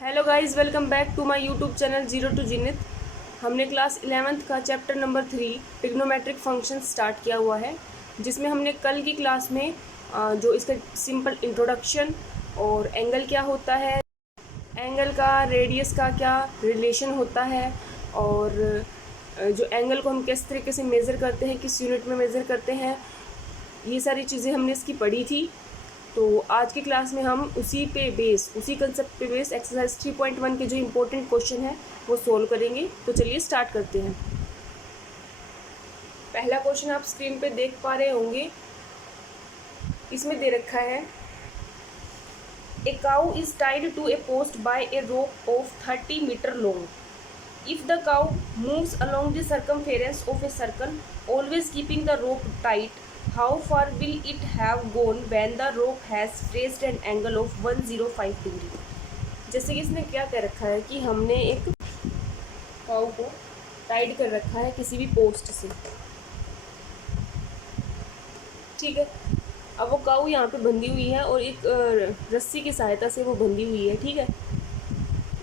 Hello guys, welcome back to my YouTube channel zero to जिनित। हमने class 11th का chapter number 3 trigonometric function start किया हुआ है, जिसमें हमने कल की क्लास में जो इसका सिंपल इंट्रोडक्शन और एंगल क्या होता है, एंगल का रेडियस का क्या रिलेशन होता है, और जो एंगल को हम किस तरीके से मेज़र करते हैं, किस यूनिट में मेज़र करते हैं, ये सारी चीज़ें हमने इसकी पढ़ी थी। तो आज की क्लास में हम उसी कंसेप्ट पे बेस एक्सरसाइज 3.1 के जो इम्पोर्टेंट क्वेश्चन है वो सोल्व करेंगे। तो चलिए स्टार्ट करते हैं। पहला क्वेश्चन आप स्क्रीन पे देख पा रहे होंगे। इसमें दे रखा है, a cow is tied to a post by a rope of 30 metre long. If the cow moves along the circumference of a circle always keeping the rope tight, how far will it have gone when the rope has raised an angle of 105 degree. जैसे कि इसने क्या कह रखा है कि हमने एक काऊ को टाइड कर रखा है किसी भी पोस्ट से, ठीक है। अब वो काऊ यहाँ पे बंधी हुई है और एक रस्सी की सहायता से वो बंधी हुई है, ठीक है,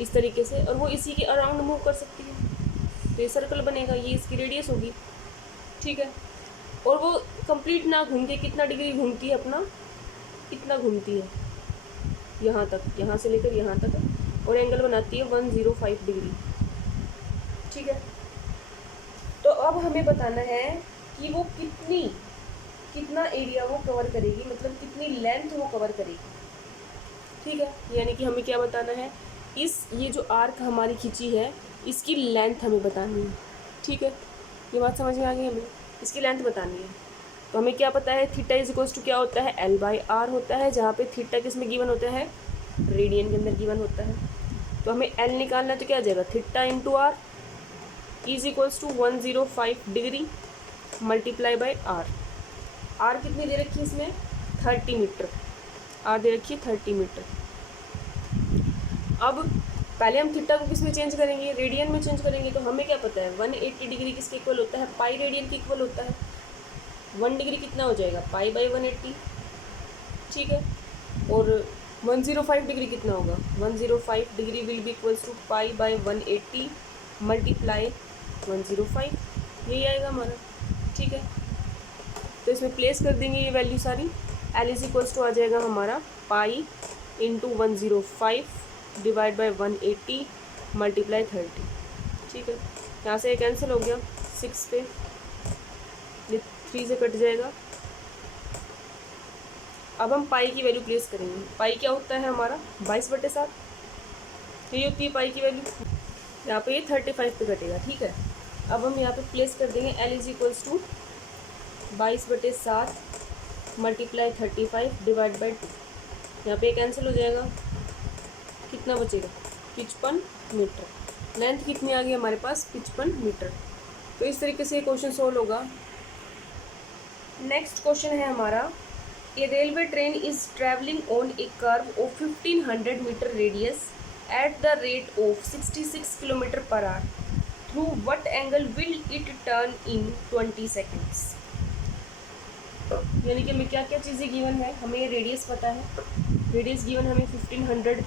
इस तरीके से, और वो इसी के अराउंड मूव कर सकती है। तो ये सर्कल बनेगा, ये इसकी रेडियस होगी, ठीक है। और वो कंप्लीट ना घूम के कितना डिग्री घूमती है, अपना कितना घूमती है, यहाँ तक, यहाँ से लेकर यहाँ तक, और एंगल बनाती है 105 डिग्री, ठीक है। तो अब हमें बताना है कि वो कितना एरिया वो कवर करेगी, मतलब कितनी लेंथ वो कवर करेगी, ठीक है। यानी कि हमें क्या बताना है, ये जो आर्क हमारी खींची है इसकी लेंथ हमें बतानी है, ठीक है। ये बात समझ में आ गई, हमें इसकी लेंथ बतानी है। तो हमें क्या पता है, थीटा इज इक्वल्स टू क्या होता है, L/R होता है, जहाँ पे थीटा किस में गिवन होता है, रेडियन के अंदर गिवन होता है। तो हमें L निकालना है, तो क्या आ जाएगा, theta into R is equals to 105 degree multiply by R। R कितनी दे रखी है इसमें, 30 मीटर। R दे रखी है 30 मीटर। अब पहले हम थीटा को किस में चेंज करेंगे, रेडियन में चेंज करेंगे। तो हमें क्या पता है, 180 डिग्री किसके इक्वल होता है, पाई रेडियन के इक्वल होता है। 1 डिग्री कितना हो जाएगा, पाई बाई 180, ठीक है। और 105 डिग्री कितना होगा, 105 degree will be equals to pi by 180 multiply 105, यही आएगा हमारा, ठीक है। तो इसमें प्लेस कर देंगे ये वैल्यू सारी। L इज इक्वल्स टू आ जाएगा हमारा pi into 105 divide by 180 multiply 30, ठीक है। यहाँ से ये कैंसिल हो गया, 6 पे ये 3 से कट जाएगा। अब हम पाई की वैल्यू प्लेस करेंगे। पाई क्या होता है हमारा, 22/7, यही होती है पाई की वैल्यू। यहाँ पे ये 35 पे कटेगा, ठीक है। अब हम यहाँ पे प्लेस कर देंगे L is equals to 22/7 multiply 35 divide by 2। यहाँ पे कैंसिल हो जाएगा, कितना बचेगा, 55 मीटर। लेंथ कितनी आ गई हमारे पास, 55 मीटर। तो इस तरीके से क्वेश्चन सोल्व होगा। नेक्स्ट क्वेश्चन है हमारा, a railway train is travelling on a curve of 1500 metre radius at the rate of 66 kilometre per hour, through what angle will it turn in 20 seconds. यानी कि हमें क्या क्या चीज़ें गिवन है, हमें ये रेडियस पता है, रेडियस गिवन हमें 1500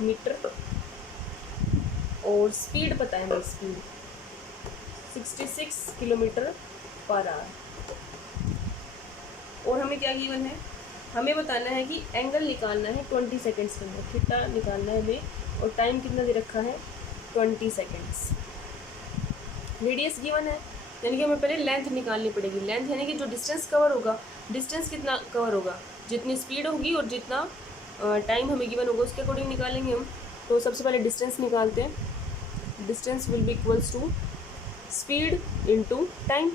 मीटर, और स्पीड पता है हमें, स्पीड 66 किलोमीटर पर आवर। और हमें क्या गिवन है, हमें बताना है कि एंगल निकालना है 20 सेकेंड्स के अंदर, थीटा निकालना है हमें, और टाइम कितना दे रखा है, 20 सेकेंड्स। रेडियस गिवन है, यानी कि हमें पहले लेंथ निकालनी पड़ेगी। लेंथ यानी कि जो डिस्टेंस कवर होगा, डिस्टेंस कितना कवर होगा, जितनी स्पीड होगी और जितना टाइम हमें गिवन होगा उसके अकॉर्डिंग निकालेंगे हम। तो सबसे पहले डिस्टेंस निकालते हैं। Distance will be equals to speed into time.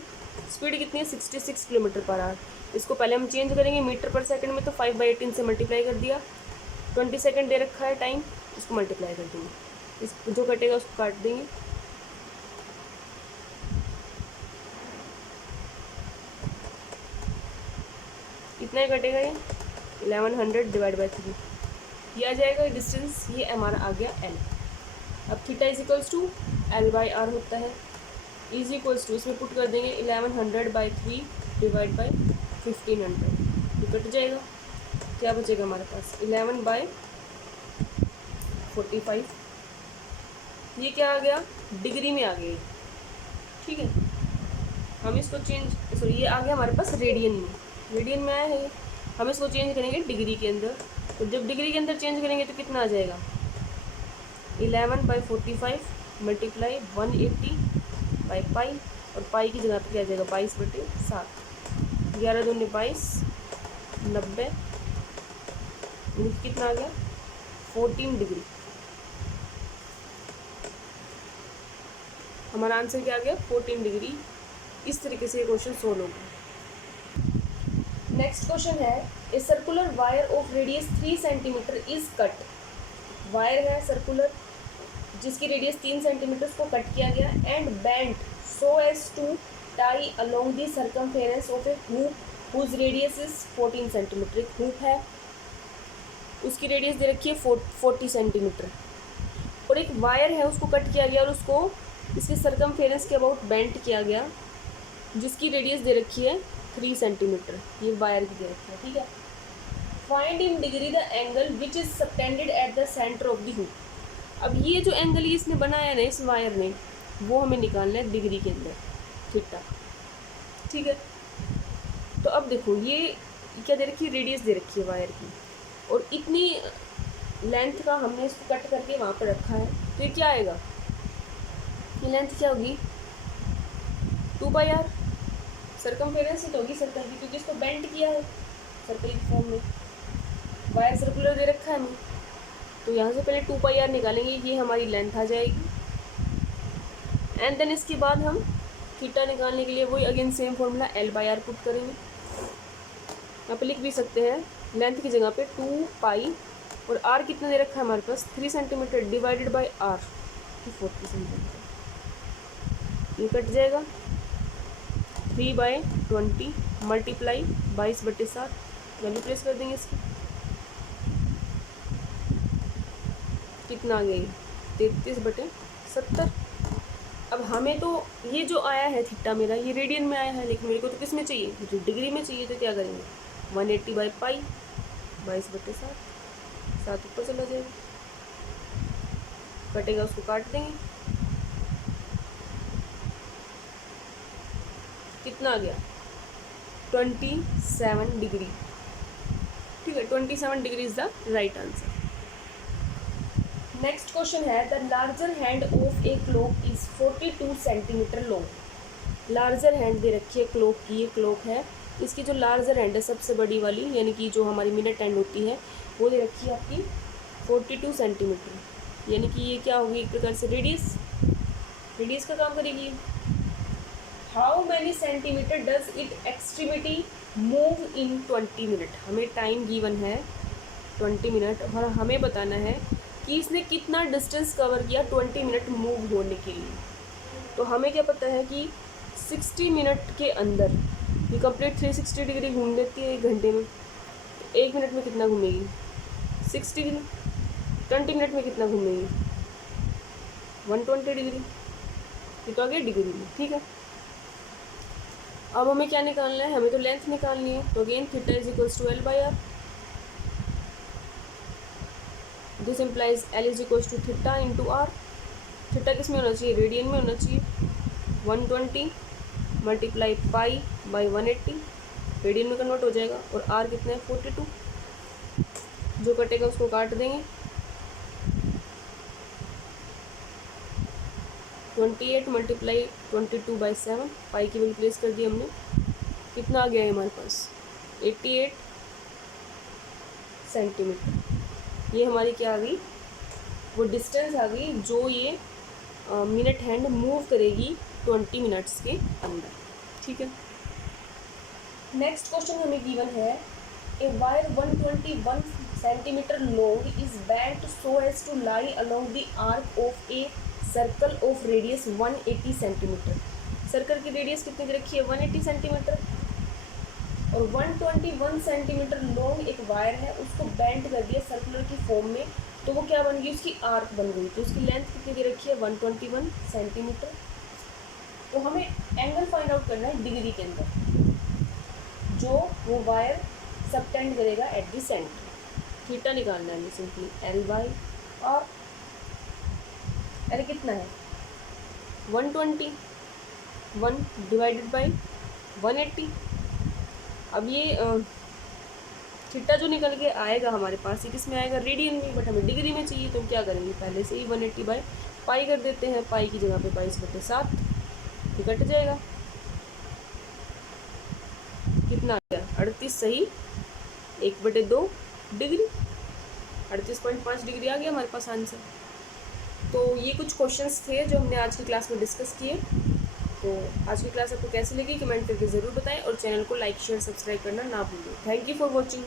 Speed कितनी है, 66 किलोमीटर पर आवर। इसको पहले हम चेंज करेंगे मीटर पर सेकंड में, तो 5/18 से मल्टीप्लाई कर दिया। 20 सेकंड दे रखा है टाइम, इसको मल्टीप्लाई कर देंगे, इस जो कटेगा उसको काट देंगे। कितना ही कटेगा ये, 1100 डिवाइड बाई 3, ये आ जाएगा डिस्टेंस, ये हमारा आ गया L। अब theta is equals to L/R होता है, इज इक्वल्स टू, इसमें पुट कर देंगे 1100 बाई 3 डिवाइड बाई 1500, ये कट जाएगा। क्या बचेगा हमारे पास, 11/15 45। ये क्या आ गया, डिग्री में आ गया, ठीक है। हम इसको सॉरी ये आ गया हमारे पास रेडियन में, रेडियन में आया है ये। हम इसको चेंज करेंगे डिग्री के अंदर, तो जब डिग्री के अंदर चेंज करेंगे तो कितना आ जाएगा, 11/45 मल्टीप्लाई 180/पाई, और पाई की जगह पे क्या आ जाएगा 22/7, 11 दूनी 22, 90, कितना आ गया 14 डिग्री। हमारा आंसर क्या आ गया 14 डिग्री। इस तरीके से ये क्वेश्चन सोल्व होगा। नेक्स्ट क्वेश्चन है, a circular wire of radius 3 centimetre is cut. Wire है सर्कुलर जिसकी रेडियस 3 सेंटीमीटर को कट किया गया and bent so as to tie along the circumference of a hoop whose radius is 14 centimetre. एक hoop है, उसकी radius दे रखी है 40 सेंटीमीटर, और एक वायर है उसको कट किया गया और उसको इसके सर्कमफेरेंस के अबाउट बेंट किया गया जिसकी रेडियस दे रखी है 3 सेंटीमीटर। ये वायर की दे रखी है, ठीक है। Find in degree the angle which is subtended at the centre of the hoop. अब ये जो एंगल इसने बनाया ना इस वायर ने, वो हमें निकालना है डिग्री के अंदर, थीटा, ठीक है। तो अब देखो ये क्या दे रखी है, रेडियस दे रखी है वायर की, और इतनी लेंथ का हमने इसको कट करके वहाँ पर रखा है, तो ये क्या आएगा, ये लेंथ क्या होगी 2πr। सर्कमफेरेंस ही तो होगी सर्कल की, क्योंकि इसको बेंड किया है सर्कल की फॉर्म में। वायर सर्कुलर दे रखा है हमें, तो यहाँ से पहले 2πr निकालेंगे, ये हमारी लेंथ आ जाएगी। एंड देन इसके बाद हम थीटा निकालने के लिए वही again same formula L/r put करेंगे। यहाँ पे लिख भी सकते हैं लेंथ की जगह पे 2π, और r कितना दे रखा है हमारे पास 3 centimetre divided by r 40 centimetre. ये कट जाएगा 3/20 मल्टीप्लाई 22/7, वैल्यू प्लेस कर देंगे इसकी, कितना आ गया 33/70। अब हमें तो ये जो आया है थीटा मेरा ये रेडियन में आया है, लेकिन मेरे को तो किस में चाहिए, मुझे डिग्री में चाहिए, तो क्या करेंगे 180/पाई 22/7, 7 ऊपर चला जाएगा, कटेगा उसको काट देंगे, कितना आ गया 27 डिग्री, ठीक है। 27 degree is the right answer. Next question है, the larger hand of a clock is 42 centimetre long. Larger hand दे रखी है क्लॉक की, ये क्लॉक है, इसकी जो लार्जर हैंड है सबसे बड़ी वाली, यानी कि जो हमारी मिनट हैंड होती है वो दे रखी है आपकी 42 सेंटीमीटर, यानी कि ये क्या होगी एक प्रकार से रेडियस का काम करेगी। How many centimetre does it extremity move in 20 minute. हमें टाइम गिवन है 20 मिनट, और हमें बताना है कि इसने कितना डिस्टेंस कवर किया 20 मिनट मूव होने के लिए। तो हमें क्या पता है कि 60 मिनट के अंदर ये कंप्लीट 360 डिग्री घूम लेती है 1 घंटे में। 1 मिनट में कितना घूमेगी 60 डिग्री, 20 मिनट में कितना घूमेगी 120 डिग्री। ये तो आ गया डिग्री में, ठीक है। अब हमें क्या निकालना है, हमें तो लेंथ निकालनी है, तो again theta is equals to L/r। This implies L is equals to theta into r। Theta किस में होना चाहिए, रेडियन में होना चाहिए। 120 मल्टीप्लाई पाई बाई 180 रेडियन में कन्वर्ट हो जाएगा, और r कितना है 42, जो कटेगा उसको काट देंगे। 28 मल्टीप्लाई 22/7, पाई की वैल्यू प्लेस कर दी हमने, कितना आ गया है हमारे पास 88 सेंटीमीटर। ये हमारी क्या आ गई, वो डिस्टेंस आ गई जो ये मिनट हैंड मूव करेगी 20 मिनट्स के अंदर, ठीक है। नेक्स्ट क्वेश्चन हमें गिवन है, a wire 121 centimetre long is bent so as to lie along the arc of a circle of radius 180 centimetre. Circle की रेडियस कितनी दे रखी है 180 सेंटीमीटर, और 121 सेंटीमीटर लॉन्ग एक वायर है, उसको बेंड कर दिया सर्कुलर की फॉर्म में, तो वो क्या बन गई, उसकी आर्क बन गई। तो उसकी लेंथ कितनी दे रखी है 121 सेंटीमीटर। तो हमें एंगल फाइंड आउट करना है डिग्री के अंदर, जो वो वायर सबटेंड करेगा एट द सेंटर। थीटा निकालना है सिंपली L/r, अरे कितना है 120, 1 डिवाइडेड बाई 180। अब ये थीटा जो निकल के आएगा हमारे पास, ये किस में आएगा, रेडियन में, बट हमें डिग्री में चाहिए, तो हम क्या करेंगे, पहले से ही 180 बाई पाई कर देते हैं, पाई की जगह पे 22/7 कट जाएगा। कितना आ गया 38 सही 1/2 डिग्री, 38.5 डिग्री आ गया हमारे पास आंसर। तो ये कुछ क्वेश्चंस थे जो हमने आज की क्लास में डिस्कस किए। तो आज की क्लास आपको कैसी लगी कमेंट करके ज़रूर बताएं, और चैनल को लाइक शेयर सब्सक्राइब करना ना भूलें। Thank you for watching.